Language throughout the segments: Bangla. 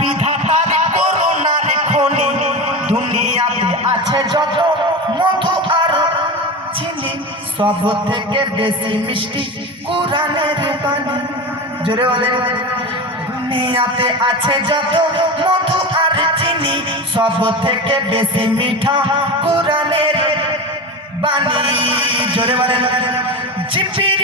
বিধাতার করুণার খনি দুনিয়াতে আছে যত মধু আর চিনি সব থেকে বেশি মিষ্টি কোরআনের বাণী। জোরে বলেন। দুনিয়াতে আছে যত মধু আর চিনি সব থেকে বেশি মিঠা কোরআনের বাণী। জোরে বলেন। জিবরিল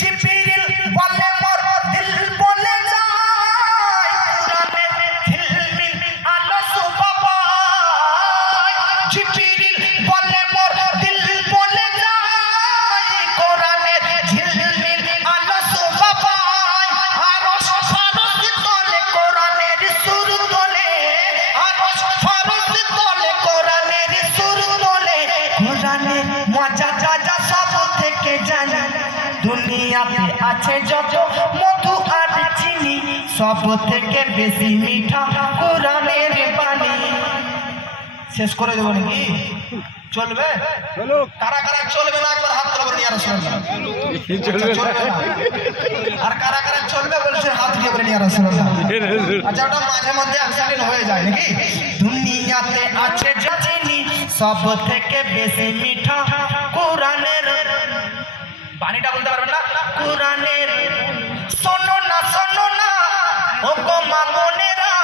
জিবরিল বলে মোর দিল বলে যায় কোরআনে ঝিলমিল আলো সুবাবাই। জিবরিল বলে মোর দিল বলে যায় কোরআনে ঝিলমিল আলো সুবাবাই। আরশ ফারশ তলে কোরআনের সুর তোলে, আরশ ফারশ তলে কোরআনের সুর তোলে। কোরআনের মজা যা সব থেকে জানি দুনিয়াতে আছে যত মধু আর চিনি সব থেকে বেশি মিঠা কোরআনের বাণী। শেষ করে দেবো নাকি? চলবে? কারা কারা চলবে না একবার হাত তুলে বলুন ইয়া রাসূলুল্লাহ। চলবে না? আর কারা কারা চলবে বলছে হাত দিয়ে বলুন ইয়া রাসূলুল্লাহ। আচ্ছা ওটা মাঝে মধ্যে অ্যাক্সিডেন্ট হয়ে যায় নাকি? দুনিয়াতে আছে যা চিনি সব থেকে বেশি মিঠা কোরআনের বাণীটা বলতে পারবেন না? কোরআনের শোনো না ও গো মা বোনেরা,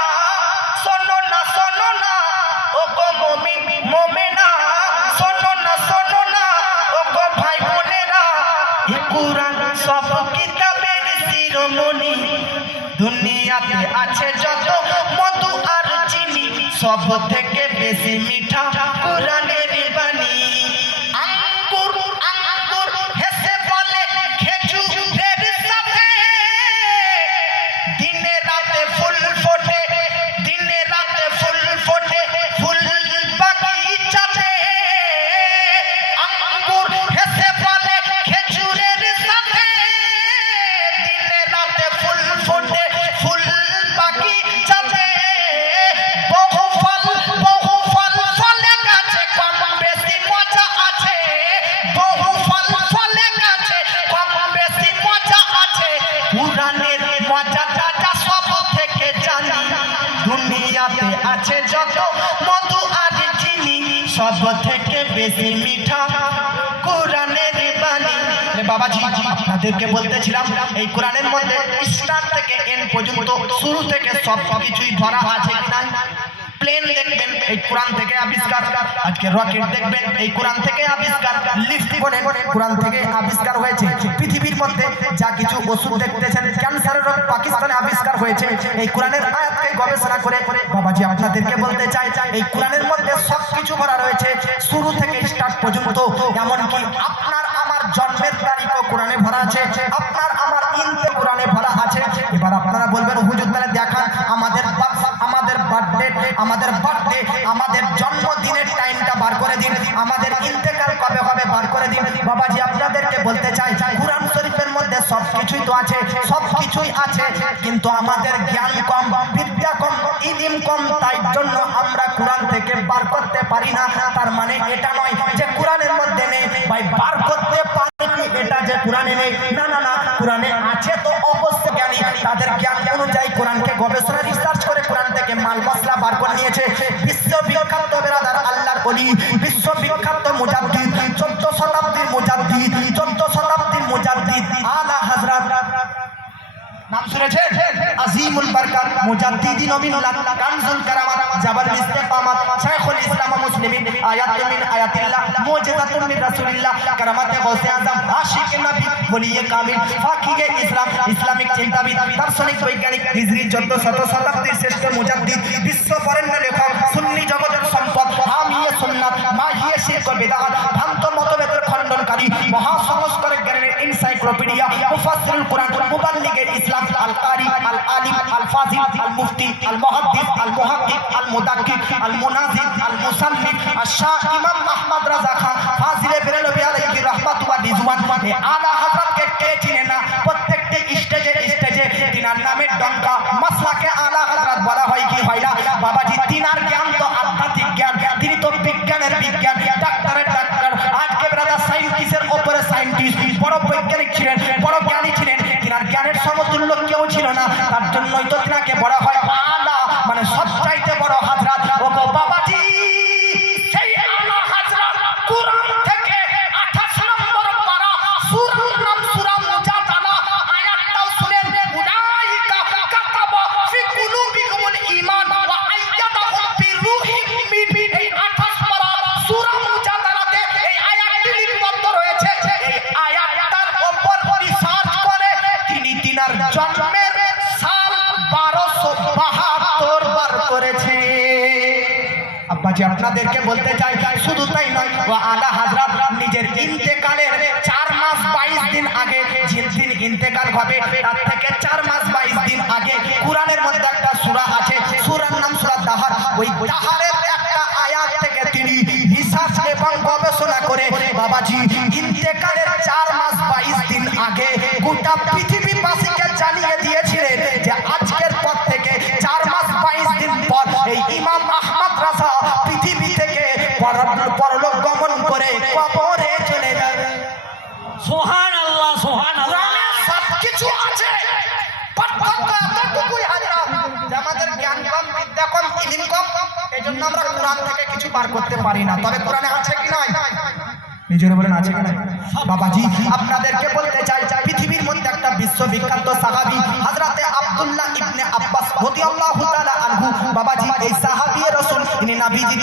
শোনো না ও গো মুমিন মুমিনা, শোনো না ও গো ভাই বোনেরা। এই কোরআন সব কিতাবের শিরোমণি দুনিয়াতে আছে যত মধু আর চিনি সব থেকে বেশি মিঠা কোরআনের বাণী। আঙ্গুর আঙ্গুর হেসে বলে খেজুরের সাথে দিনে রাতে ফুল ফোটে, দিনে রাতে ফুল ফোটে ফুল বাগিচাতে। আঙ্গুর হেসে বলে খেজুরের সাথে দিনে রাতে ফুল ফোটে ফুল বাগিচাতে। বহু ফল ফলে গাছে কম বেশি মজা আছে, বহু ফল ফলে গাছে কম বেশি মজা আছে। কোরআনের মজা যা সব থেকে জানি দুনিয়াতে আছে যত মধু আর চিনি সব থেকে বেশি মিঠা কোরআনের বাণী। বাবাজি আপনাদেরকে বলতেছিলাম এই কোরআনের মধ্যে স্টার্ট থেকে এন্ড পর্যন্ত শুরু থেকে সব কিছুই ধরা আছে কিনা। প্লেন দেখবেন এই কোরআন থেকে আবিষ্কার, আজকে রকেট দেখবেন এই কোরআন থেকে আবিষ্কার, লিফট বলেন কোরআন থেকে আবিষ্কার হয়েছে। পৃথিবীর মধ্যে যা কিছু ওষুধ দেখতেছেন ক্যান্সারের রোগ পাকিস্তানে আবিষ্কার হয়েছে এই কোরআনের আয়াতকে গবেষণা করে। বাবাজি আপনাদেরকে বলতে চাই এই কোরআনের মধ্যে সব কিছু ভরা রয়েছে শুরু থেকে স্টার্ট পর্যন্ত। এমনকি আপনার আমার জন্মের তারিখও কোরআনে ভরা আছে, আপনার আমার ইন্তে কোরআনে ভরা আছে। এবার আপনারা বলবেন হুজুর তাহলে দেখান আমাদের বার্থডে আমাদের জন্মদিনের টাইমটা বার করে দিন, আমাদের ইন্তেকাল কবে হবে বার করে দিন। বাবাজি আপনাদেরকে বলতে চাই কুরআন শরীফের মধ্যে সব কিছুই তো আছে, সব কিছুই আছে, কিন্তু আমাদের জ্ঞান কম, বিদ্যা কম, ইলম কম, তাই জন্য আমরা কোরআন থেকে বার করতে পারি না। তার মানে এটা নয় যে কোরআনের মধ্যে নেই, ভাই বার করতে পারি এটা যে কোরআনে নেই, না না না, কোরআনে আছে তো অবশ্যই জ্ঞানী তাদের জ্ঞান অনুযায়ী কোরআনকে গবেষণা রিসার্চ করে কোরআন থেকে মাল মশলা বার করে নিয়েছে। বিশ্ববিখ্যাত বেরাদার আল্লাহর ওলি, বিশ্ববিখ্যাত মুজাদ্দিদ, 14 শতাব্দীর মুজাদ্দিদ আলা হযরত নাম শুনেছেন? আজিমুল বারকাত মুজাদ্দিদিন মিল্লাত কানজুল কারামাত জাবাল ইস্তিকামাত শাইখুল ইসলাম মুসলিমিন আয়াতুন মিন আয়াতিল্লাহ মুজিজাতুন মিন রাসূলিল্লাহ কারামাতে গাউসে আযম আশিকে নবী ওলিয়ে কামিল ফাকিহে ইসলাম ইসলামিক চিন্তাবিদ দার্শনিক বৈজ্ঞানিক হিজরি 1400 শতাব্দীর শ্রেষ্ঠ মুজাদ্দিদ বিশ্ব বরেণ্য লেখক সুন্নি জগতের সম্পদ হামিয়ে সুন্নাত মাহিয়ে শিরক বিদআত ভ্রান্ত মতভেদের খণ্ডনকারী মহাসংস্কারক জ্ঞানের এনসাইক্লোপিডিয়া মুফাসসিরুল কুরআন মুবাল্লিগে ইসলাম আল কারি আল আলিম আল ফাজিল আল মুফতি আল মুহাদ্দিস আল মুহাক্কিক আল মুদাক্কিক আল মুনাজির আল মুসান্নিফ আশ-শাহ ইমাম আহমদ রাজা খান ফাজিলে বেরেলভী আলাইহি রাহমাতু ওয়া রিজওয়ান। এই আলা হযরতকে কে চিনে না? প্রত্যেকটি স্টেজে তিনার নামের ডঙ্কা মাসলাকে আলা হযরত বলা হয় কি হয় না? বাবাজি তিনার জ্ঞান তো আধ্যাত্মিক জ্ঞান, তিনি তো বিজ্ঞানের বিজ্ঞান, ডাক্তারের ডাক্তার। আজকে ব্রাদার সায়েন্টিস্টের উপরে সায়েন্টিস্ট, বড় বৈজ্ঞানিক ছিলেন, বড় জ্ঞানী ছিলেন, তিনার জ্ঞানের সমতুল্য কেউ ছিল না। তার জন্যই তো তিনাকে বলা হয় আলা করেছে। আব্বাজি আপনাদেরকে বলতে চাই, শুধু তাই নয়, ও আলা হযরত নিজের ইন্তেকালের 4 মাস 22 দিন আগে, যেদিন ইন্তেকাল হবে তার থেকে 4 মাস 22 দিন আগে কোরআনের মধ্যে একটা সূরা আছে, সূরার নাম সূরা দাহার। ওই দাহারের একটা আয়াত থেকে তিনি রিসার্চ এবং গবেষণা করে বাবাজি ইন্তেকালের 4 মাস 22 দিন আগে গোটা পৃথিবীবাসীকে জানিয়ে দিয়েছিলেন যে আজকের পর থেকে 4 মাস 22 দিন পর এই ইমাম আহমদ রাজা পৃথিবী থেকে পরলোক গমন করে কবরে চলে যাবে। সুবহানাল্লাহ, সুবহানাল্লাহ। সবকিছু আছে, পার্থক্য এতটুকুই হাজরা যে আমাদের জ্ঞান কম, বিদ্যা কম, ইলম কম, এজন্য আমরা কোরআন থেকে কিছু বার করতে পারি না। তবে কোরআনে আছে কি নয়? নিজের বলেন আছে কি না? বাবাজি আপনাদেরকে বলতে চাই, পৃথিবীর মধ্যে একটা বিশ্ববিখ্যাত সাহাবী হযরতে আব্দুল্লাহ ইবনে আব্বাস রাদিয়াল্লাহু তাআলা আনহু, বাবাজি এই সাহাবী রাসূল ইনি নবীজির